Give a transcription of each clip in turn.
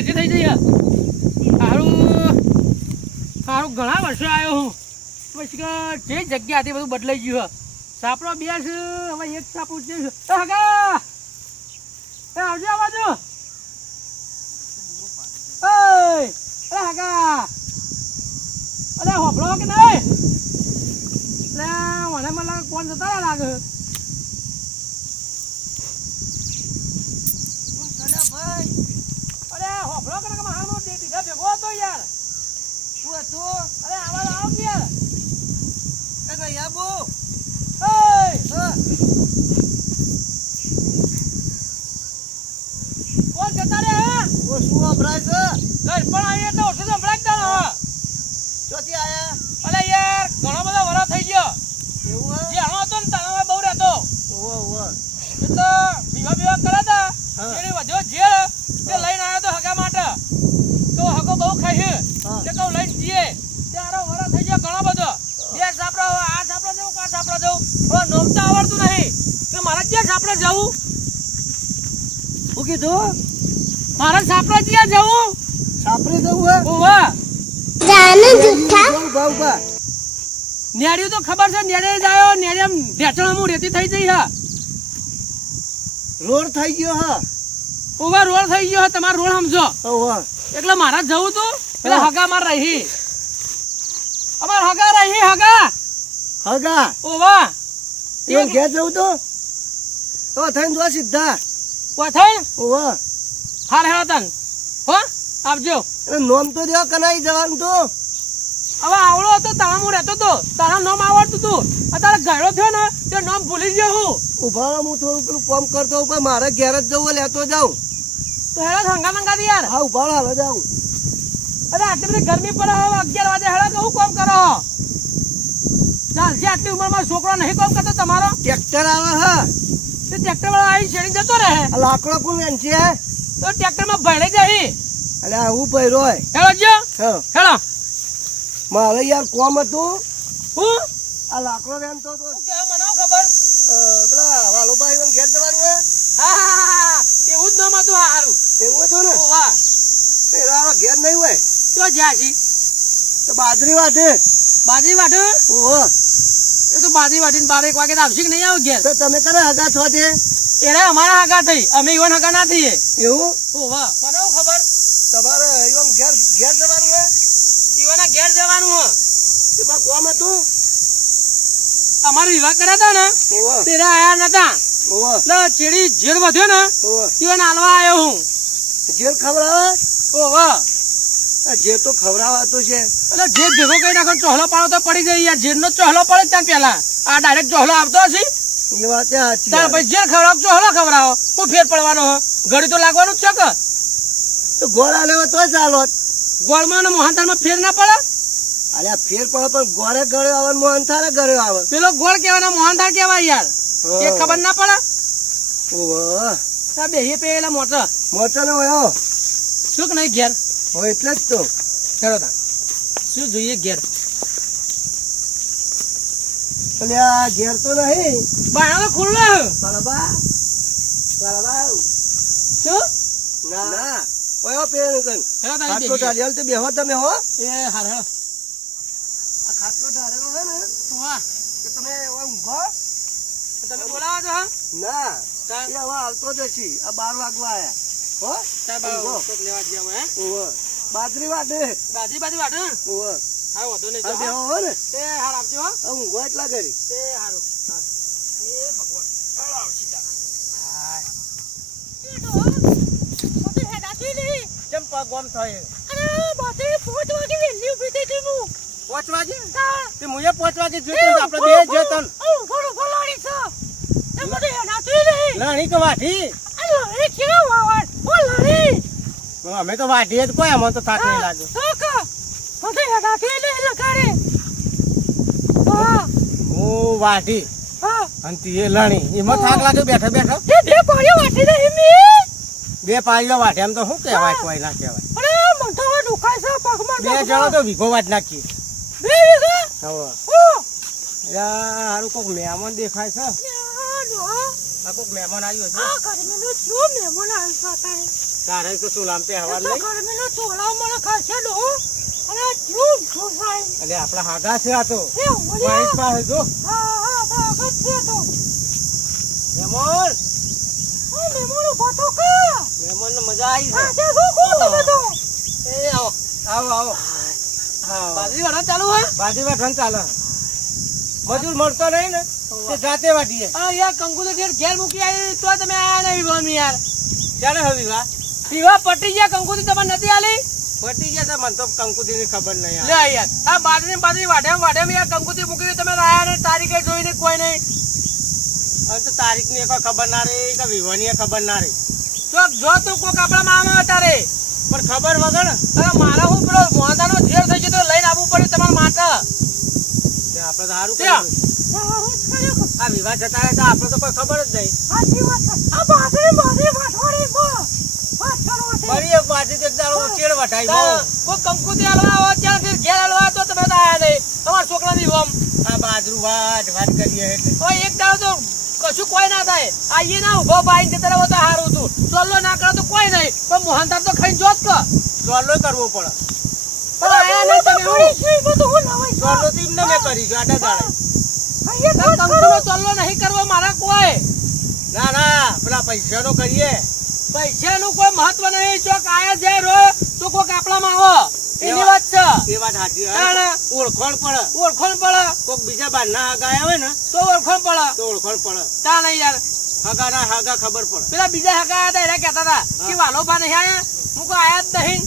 રેતી થઈ જઈ સારું સારું ઘણા વર્ષો આવ્યો હું પછી જે જગ્યા હતી બધું બદલાઈ ગયું સાપડો બેસ હવે એક સાપડું છે હગા એ આવજો આ બાજુ અરે હગા અરે હોપડો કે નહીં મને મને કોણ જતા લાગે અરે હોપડો કે હાલ દીધા ભેગો હતો યાર શું હતું અરે આવા આવ યાર એ ભાઈ આબુ કોણ જતા રે ઓ શું અભરાય છે ઘર પણ આવી એટલે ઓછું સંભળાય તા ચોથી આયા અરે યાર ઘણો બધો વરો થઈ ગયો એવું જે આનો હતો ને તાણામાં બહુ રહેતો ઓહો એટલે વિવાહ કર્યા તા એની વધ્યો જે તે લઈને આવ્યો તો હગા માટે તો હગો બહુ ખાઈ તે કહું લઈને જઈએ ત્યારે વરો થઈ ગયો ઘણો બધો બે સાપડો આ સાપડો જવું કા સાપડો જવું હવે નોમતા આવડતું નહીં કે મારે ક્યાં સાપડે જવું શું કીધું મારે સાપડે ક્યાં જવું સાપડે જવું હે ઓવા નેડિયું તો ખબર છે નેડે જાયો નેડિયમ ઢેચણામાં રેતી થઈ જઈ હા રોડ થઈ ગયો હા ઓવા રોડ થઈ ગયો તમારો રોડ સમજો ઓવા એટલે મારા જવું તું પેલા હગા માર રહી અમાર હગા રહી હગા હગા ઓવા એ ઘેર જવું તો થઈને જો સીધા ઓ થઈને ઓવા હાર હેળો તન હો આવજો નોમ તો દેવા કનાઈ જવાનું તો હવે આવડો હતો તાણામાં રહેતો તો તારા નામ આવડતું તું અત્યારે ગાયડો થયો ને તે નામ ભૂલી ગયો હું ઉભા હું થોડું પેલું કામ કરતો પણ મારે ઘેર જ જવું લેતો જાઉં તો હેડા સંગા મંગા દે યાર હા ઉભા હાલ જાઉં અરે આટલી બધી ગરમી પડે હવે 11 વાગે હેડા કેવું કામ કરો ચાલશે આટલી ઉંમરમાં છોકરો નહીં કામ કરતો તમારો ટ્રેક્ટર આવે હા તે ટ્રેક્ટર વાળા આવી શેડી જતો રહે લાકડો કોણ વેચે તો ટ્રેક્ટરમાં ભણે જાય અલે હું ભર્યો હેડો જો હેડો મારે યાર કોમ હતું હું આ લાકડો વેચતો તો કે મને ખબર પેલા વાલોભાઈ વન ઘેર જવાનું હે હા એવું જ નામ હતું હારું એવું હતું ને વાહ એરા ઘેર નહીં હોય તો જ્યાસી તો બાજરી વાટે ઓહો એ તો બાજરી વાટીને 12 વાગે આવશે કે નહીં આવ ઘેર તો તમે કરે હગા છો તે એરા અમારા હગા થઈ અમે ઈવન હગા ના થઈએ એવું ઓહો મને ખબર તમારે ઈવન ઘેર જવાનું હે ઈવન ઘેર જવાનું હે તે પણ કોમ હતું અમારો વિવાહ કર્યા હતા ને તેરા આયા નતા એટલે ચેડી જેર વધ્યો ને ઈવન હાલવા આવ્યો હું જેર ખવડાવે ઓહો જે તો ખવડાવા તો છે એટલે જે ભેગો કરી નાખો ચોહલો પાડો તો પડી જાય યાર જેરનો ચોહલો પડે ત્યાં પેલા આ ડાયરેક્ટ ચોહલો આવતો હશે એ વાત સાચી તાર પછી જેર ખવડાવ ચોહલો ખવડાવો હું ફેર પડવાનો હો ઘડી તો લાગવાનું જ છે કે તો ગોળા લેવો તો ચાલો ગોળમાં ને મોહનથાળમાં ફેર ના પડે અરે ફેર પડે પણ ગોળે ગળે આવે મોહનથાળે ગળે આવે પેલો ગોળ કેવાના મોહનથાળ કેવાય યાર એ ખબર ના પડે ઓહો તા બેહી પેલા મોટર ને હોય શું કે નહીં ઘેર હો એટલે જ તો ચલો તા શું જોઈએ ઘેર એટલે આ ઘેર તો નહીં બાણો ખુલ્લો બરાબર શું ના ઓયો પેન કન ખાટલો ડાળિયાલ તો બેહો તમે હો એ હાર આ ખાટલો ડાળેલો હે ને વાહ કે તમે ઊંઘો તમે બોલાવો છો ના એ હવે આવતો જ છી આ 12 વાગવા આયા હો સાહેબ કોક લેવા ગયા હે ઓહો બાજરી વાટે ઓહો હા વધો ને જો બેહો હો ને એ હાર આપજો ઊંઘો એટલા કરી એ હારું હા એ ભગવાન આવ સીધા હાય એ તો મોટે હેડાતી ની કેમ પગવામ થાય અરે બાતે 5 વાગે વેલી ઉભી થઈ તું 5 વાગે તે મુએ 5 વાગે જોઈતો આપણે બે જતન ઓ ઘણો ભલાડી છે તે મોટે હેડાતી ની લાણી કે વાઠી અરે એ કેવો વાવડ ઓ લાણી અમે તો વાઠી જ કોઈ અમને તો થાક નહીં લાગ્યો તો કા મોટે હેડાતી ની લગારે હા હું વાઠી હા અંતી એ લાણી એમાં થાક લાગ્યો બેઠા બેઠા તે બે પાળીઓ વાઠી દે મી બે પાળીઓ વાઠે એમ તો શું કહેવાય કોઈ ના કહેવાય અરે મંઠાવા દુખાય છે પગમાં બે જણો તો વિગો વાટ નાખી બે વિગો હવે યાર હારું કોક મહેમાન દેખાય છે આ કોક મહેમાન આવ્યો છે આ ઘરમાં શું મહેમાન આવ્યો છે તારે તો શું લાંપે હવા નહીં ગરમીનો ચોળાવ મને ખાશે ડો અને જીવ જોસાય એટલે આપણા હાગા છે આ તો એ મહેશ પાસે જો હા બાગત છે તો મેમોન મેમોનો ફોટો કા મેમોન ને મજા આવી આ છે શું કો તમે તો છે એ આવો આવો હા બાજરી વાળા ચાલુ હે બાજી વાઠણ ચાલે મજૂર મળતો નહીં ને તે જાતે વાટીએ આ યાર કંકુદર ઘેર મૂકી આવી તો તમે આયા નહીં બોમ યાર ચાલે હવે વા પીવા પટી ગયા કંકુદી તમારે નથી આલી પટી ગયા મને તો કંકુદી ની ખબર નહીં લે યાર આ બાજરી વાઢ્યા યાર કંકુદી મૂકી તમે આયા નહીં તારીખે જોઈ નહીં કોઈ નહીં હવે તો તારીખ ની કોઈ ખબર ના રહી કે વિવાની ખબર ના રહી જો તું કોક આપણા મામા તારે પણ ખબર વગર અરે મારા હું પેલો મોહનદાનો ઝેર થઈ ગયો તો લઈને આવવું પડ્યું તમારા માટે આપડે તો સારું કર્યું આ વિવાહ જતા રહે તો આપડે તો કોઈ ખબર જ નહીં ફરી એક બાજુ એક દાડો ઉછેર વટાઈ કોઈ કંકુદી હાલવા આવો ત્યાં ઘેર હાલવા તો તમે તો આયા નહીં તમારા છોકરાની વમ આ બાજરું વાત કરીએ એટલે ઓય એક દાડો તો કશું કોઈ ના થાય આઈએ ના ઉભો બાઈને જતા રહો તો હારું હતું ચોલ્લો ના કરો તો કોઈ નહીં પણ મોહનદાર તો ખાઈ જોત કે ચોલ્લો કરવો પડે પણ આયા નહીં તમે ચોલ્લો તો એમને મેં કરી છે આડા દાડે કંકુનો ચોલ્લો નહીં કરવો મારા કોઈ ના પેલા પૈસાનો કરીએ પૈસાનું કોઈ મહત્વ નહીં ચોક આયા જાય રો તો કોક આપણામાં આવો એની વાત છે એ વાત સાચી તાણે ઓળખણ પડે કોક બીજા બાર ના હગા આવે ને તો ઓળખણ પડે તો ઓળખણ પડે તા નહીં યાર હગા ના હગા ખબર પડે પેલા બીજા હગા હતા એને કહેતા હતા કે વાલો બા નહીં આયા હું કોઈ આયા જ નહીં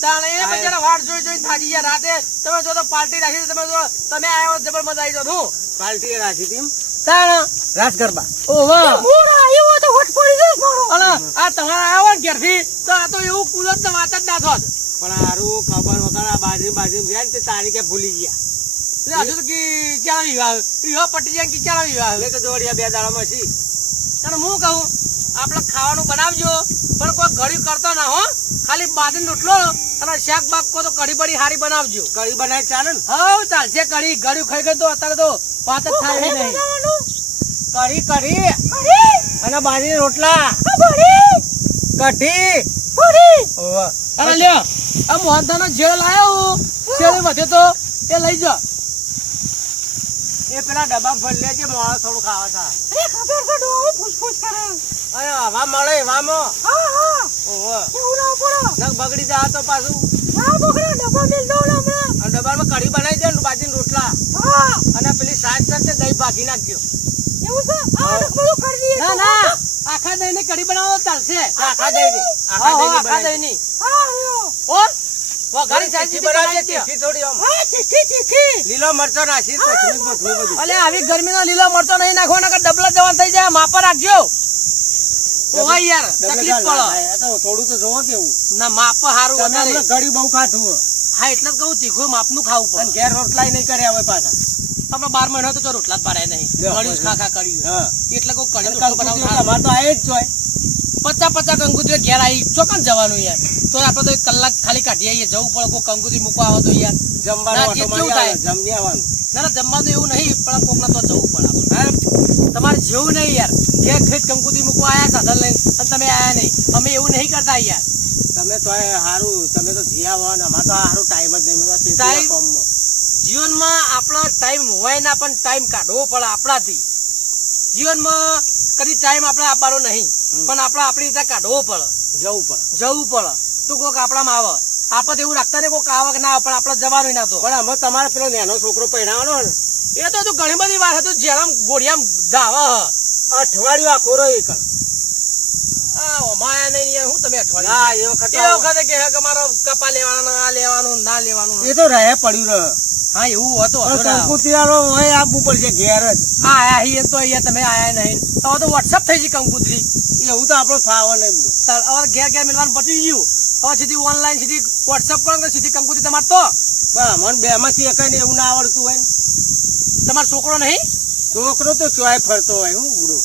તાણે એ બચારા વાટ જોઈ થાકી ગયા રાતે તમે જો તો પાર્ટી રાખી તમે જો તમે આયા હો જબર મજા આવી જતો હું પાર્ટી રાખી હતી તાણે રાસ ગરબા ઓહો મોર આવ્યો તો હોટ પડી ગયો મારો અને આ તમારા આયા ને ઘેરથી તો આ તો એવું કુલત ને વાત જ ના થોત પણ હારું ખબર વગર આ બાજુ ગયા ને તે તારીખે ભૂલી ગયા એટલે હજુ તો કે ચાલો વિવાહ પટી જાય કે ચાલો વિવાહ એટલે તો દોડ્યા 2 દાડામાં છી તને હું કહું આપણે ખાવાનું બનાવજો પણ કોઈ ઘડી કરતો ના હો ખાલી બાજરી રોટલો અને શાક બાક કો તો કઢી બડી હારી બનાવજો કઢી બનાવી ચાલે ને હા ચાલશે કઢી ગળ્યું ખાઈ ગયું તો અત્યારે તો વાત જ થાય નહીં કઢી અને બાજરી રોટલા કઢી અને લ્યો આ મોહનદાનો જેલ લાયો હું શેરી વધે તો એ લઈ જા એ પેલા ડબ્બા ભરી લેજે મોળા થોડું ખાવા થા અરે હવા મળે હવામાં નખ બગડી જાય તો પાછું ડબ્બામાં કઢી બનાવી દે ને બાજરી રોટલા અને પેલી સાત સાથે દહીં ભાગી નાખજો ના ના આખા દહીં ની કઢી બનાવો ચાલશે આખા દહીં આખા દહીં ની ઓ વઘારી સાચી બનાવી તીખી થોડી આમ લીલો મરચો નાખી બધું અલે આવી ગરમીનો લીલો મરચો નહીં નાખવાનો કે ડબલા જવાન થઈ જાય માપા રાખજો ઓય યાર તકલીફ પડે થોડું તો જોવો કેવું ના માપ હારું વધારે ઘડી બહુ ખાધું હા એટલે જ કહું તીખું માપનું ખાવું પડે ઘેર રોટલા નહીં કરે હવે પાછા આપણે 12 મહિના તો રોટલા જ પાડે નહીં ગળ્યું જ ખા કર્યું એટલે કોઈ કઢી બનાવું અમારે તો આયે જ જોય 50 કંકુતરી ઘેર આવી ચોકન જવાનું યાર તો આપડે તો 1 કલાક ખાલી કાઢી આવીએ જવું પડે કોઈ કંકુતરી મૂકવા આવો તો યાર જમવાનું જમની આવવાનું ના જમવાનું એવું નહીં પણ કોક ના તો જવું પડે તમારે જેવું નહીં યાર ઘેર ખેત કંકુતરી મૂકવા આયા સાધન લઈને અને તમે આયા નહીં અમે એવું નહીં કરતા યાર તમે તો સારું તમે તો જીયા ને અમારે તો સારું ટાઈમ જ નહીં જીવનમાં આપણો ટાઈમ હોય ના પણ ટાઈમ કાઢવો પડે આપણાથી જીવનમાં કદી ટાઈમ આપણે આપવાનો નહીં પણ આપણે આપણી રીતે કાઢવો પડે જવું પડે તું કોક આપણામાં આવે આપણે એવું રાખતા ને કોક આવે કે ના પણ આપણે જવાનું ના તો પણ અમે તમારે પેલો નાનો છોકરો પહેરાવાનો ને એ તો તું ઘણી બધી વાત હતું જેમ ગોળિયામ ધાવે અઠવાડિયું આખો રહ્યો એક માયા નહીં હું તમે અઠવાડિયું એ વખતે કે મારો કપા લેવાનું આ લેવાનું ના લેવાનું એ તો રહે પડ્યું રહે હા એવું હતું આપવું પડશે ઘેર જ આયા તો અહીંયા તમે આયા નહીં હવે તો વોટ્સઅપ થઈ ગઈ કંકુતરી એવું તો આપડે ફાવે નહીં બધું હવે ઘેર મેળવાનું પતી ગયું હવે સીધી ઓનલાઈન સીધી વોટ્સઅપ કરો કે સીધી કંકુતરી તમારે તો મને બે માંથી એક એવું ના આવડતું હોય ને તમારો છોકરો નહીં છોકરો તો ચોય ફરતો હોય હું બુડો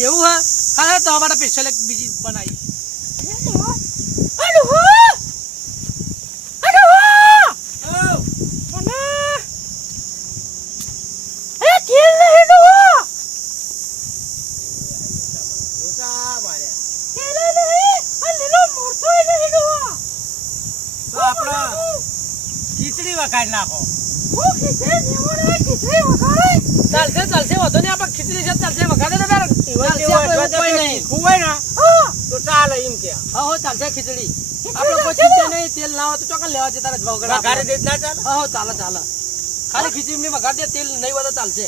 એવું હા તો અમારા સ્પેશિયલ એક બીજી બનાવી આપણે ખીચડી વઘારી નાખો. ચાલશે ચાલશે વાંધો નહીં આપણે ખીચડી છે ચાલશે વઘારે તો તારે ચાલશે આપણે એવું કોઈ નહીં તીખું હોય ને તો ચાલે એમ કે. હા હો ચાલશે ખીચડી આપણે કોઈ ચીજ નહીં તેલ ના હોય તો ચોકન લેવા છે તારે વઘારી દે જ ના ચાલે. હા હો ચાલે ચાલે ખાલી ખીચડી ની વઘાર દે તેલ નહીં હોય તો ચાલશે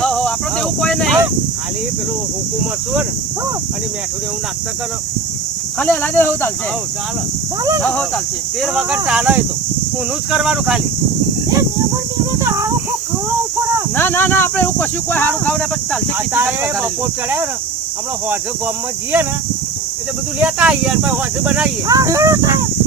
હા હો આપણે તો એવું કોઈ નહીં ખાલી પેલું હુકુ મરચું હોય ને અને મેઠું ને એવું નાખતા કરો. ખાલી હલા દે એવું ચાલશે હઉ, ચાલે. હા હો ચાલશે તેલ વગર ચાલે એ તો ઊનું જ કરવાનું ખાલી. ના ના ના આપણે એવું કશું કોઈ સારું ખાવ ને પછી ચાલશે ખીચડી અત્યારે વઘારેલી. બપોર ચડ્યો ને હમણાં હોજે ગામમાં જઈએ ને એટલે બધું લેતા આવીએ અને પછી હોજે બનાવીએ. હા ચાલશે.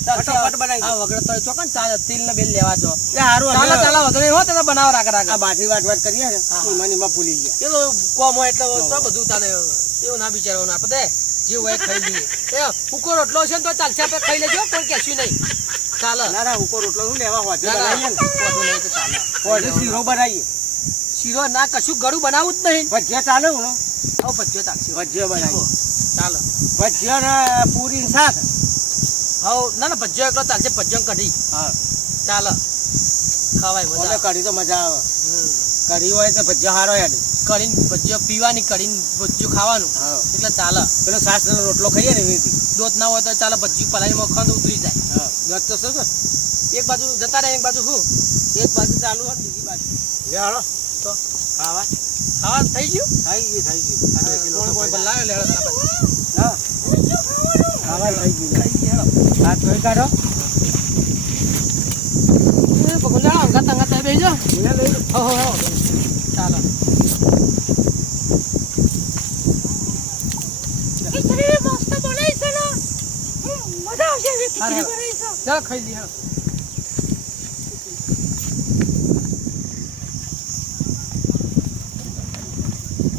ફટાફટ બનાવી દો. હા વગર તો ચોકન ચાલે તેલ ને બેલ લેવા જો એ હારું ચાલે હવે ચાલે વાંધો નહીં હો તો બનાવ રાખ રાખ આ બાજી વાટ કરીએ ને હા. એમાં ને એમાં ભૂલી ગયા. એ તો કોમ હોય એટલે તો બધું ચાલે એવું ના વિચારવાનું આપણે જે હોય એ ખાઈ લઈએ એ ઉકો રોટલો છે ને તો ચાલશે આપણે ખાઈ લેજો કોઈ કહેશું નહીં ચાલે ના ના ઉપર રોટલો શું લેવા હોજે ના, ના, બનાવીએ ને વાંધો નહીં તો ચાલે હોજે શીરો બનાવીએ. શીરો ના કશું ગળું બનાવવું જ નહીં ભજીયા ચાલે હું આવો ભજીયો ચાલશે ભજીયા બનાવીએ. ચાલો ભજીયા ને પૂરી ને શાક. હા ના ના ભજીયો એકલો ચાલશે ભજીયો ને કઢી હા ચાલે ખવાય ઓલે મજા કઢી તો મજા આવે. હમ. કઢી હોય તો ભજીયા હારો યાદ. કઢીને ભજીયો પીવાની કઢીને ભજીયું ખાવાનું હા એટલે ચાલે પેલો સાસ નો રોટલો ખાઈએ ને એવી રીતે. દોત ના હોય તો ચાલે ભજીયું પલાળી મખણ ઉતરી જાય હા દસ તો શું એક બાજુ જતા રહે એક બાજુ શું એક બાજુ ચાલુ હોય ને બીજી બાજુ હાલો તો ખાવા ખાવા થઈ ગયું થઈ ગયું આ બે કિલો તો કોઈ પડ્યા. લાવ્યો લેડો તારા પાસે. હા ખાવા થઈ ગયું. ખાઈ ગયા હેડો. હાથ ધોઈ કાઢો. એ ભગવાન જાણો અંગાત અંગાત આવી બેસજો મને લઈ લો. હો હો ચાલો ચાલો ખાઈ લઈએ હેડો.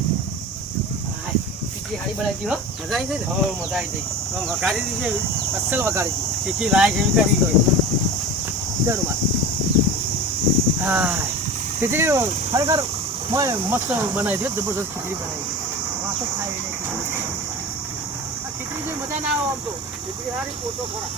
હાય, ખીચડી હારી બનાવી દી હો. મજા આવી છે ને હો મજા આવી ગઈ આમ વઘારી દીધી એવી. અસલ વગાડી દી શીખી લાયક એવી કરી છે. જરૂર માં હાય ખીચડી ખરેખર મસ્ત બનાવી દે જબરદસ્ત ખીચડી બનાવી વાતો ખાઈ નહીં ખીચડી આ ખીચડી જે મજા ના આવે આમ તો શીખી હારી પોતો ખરા.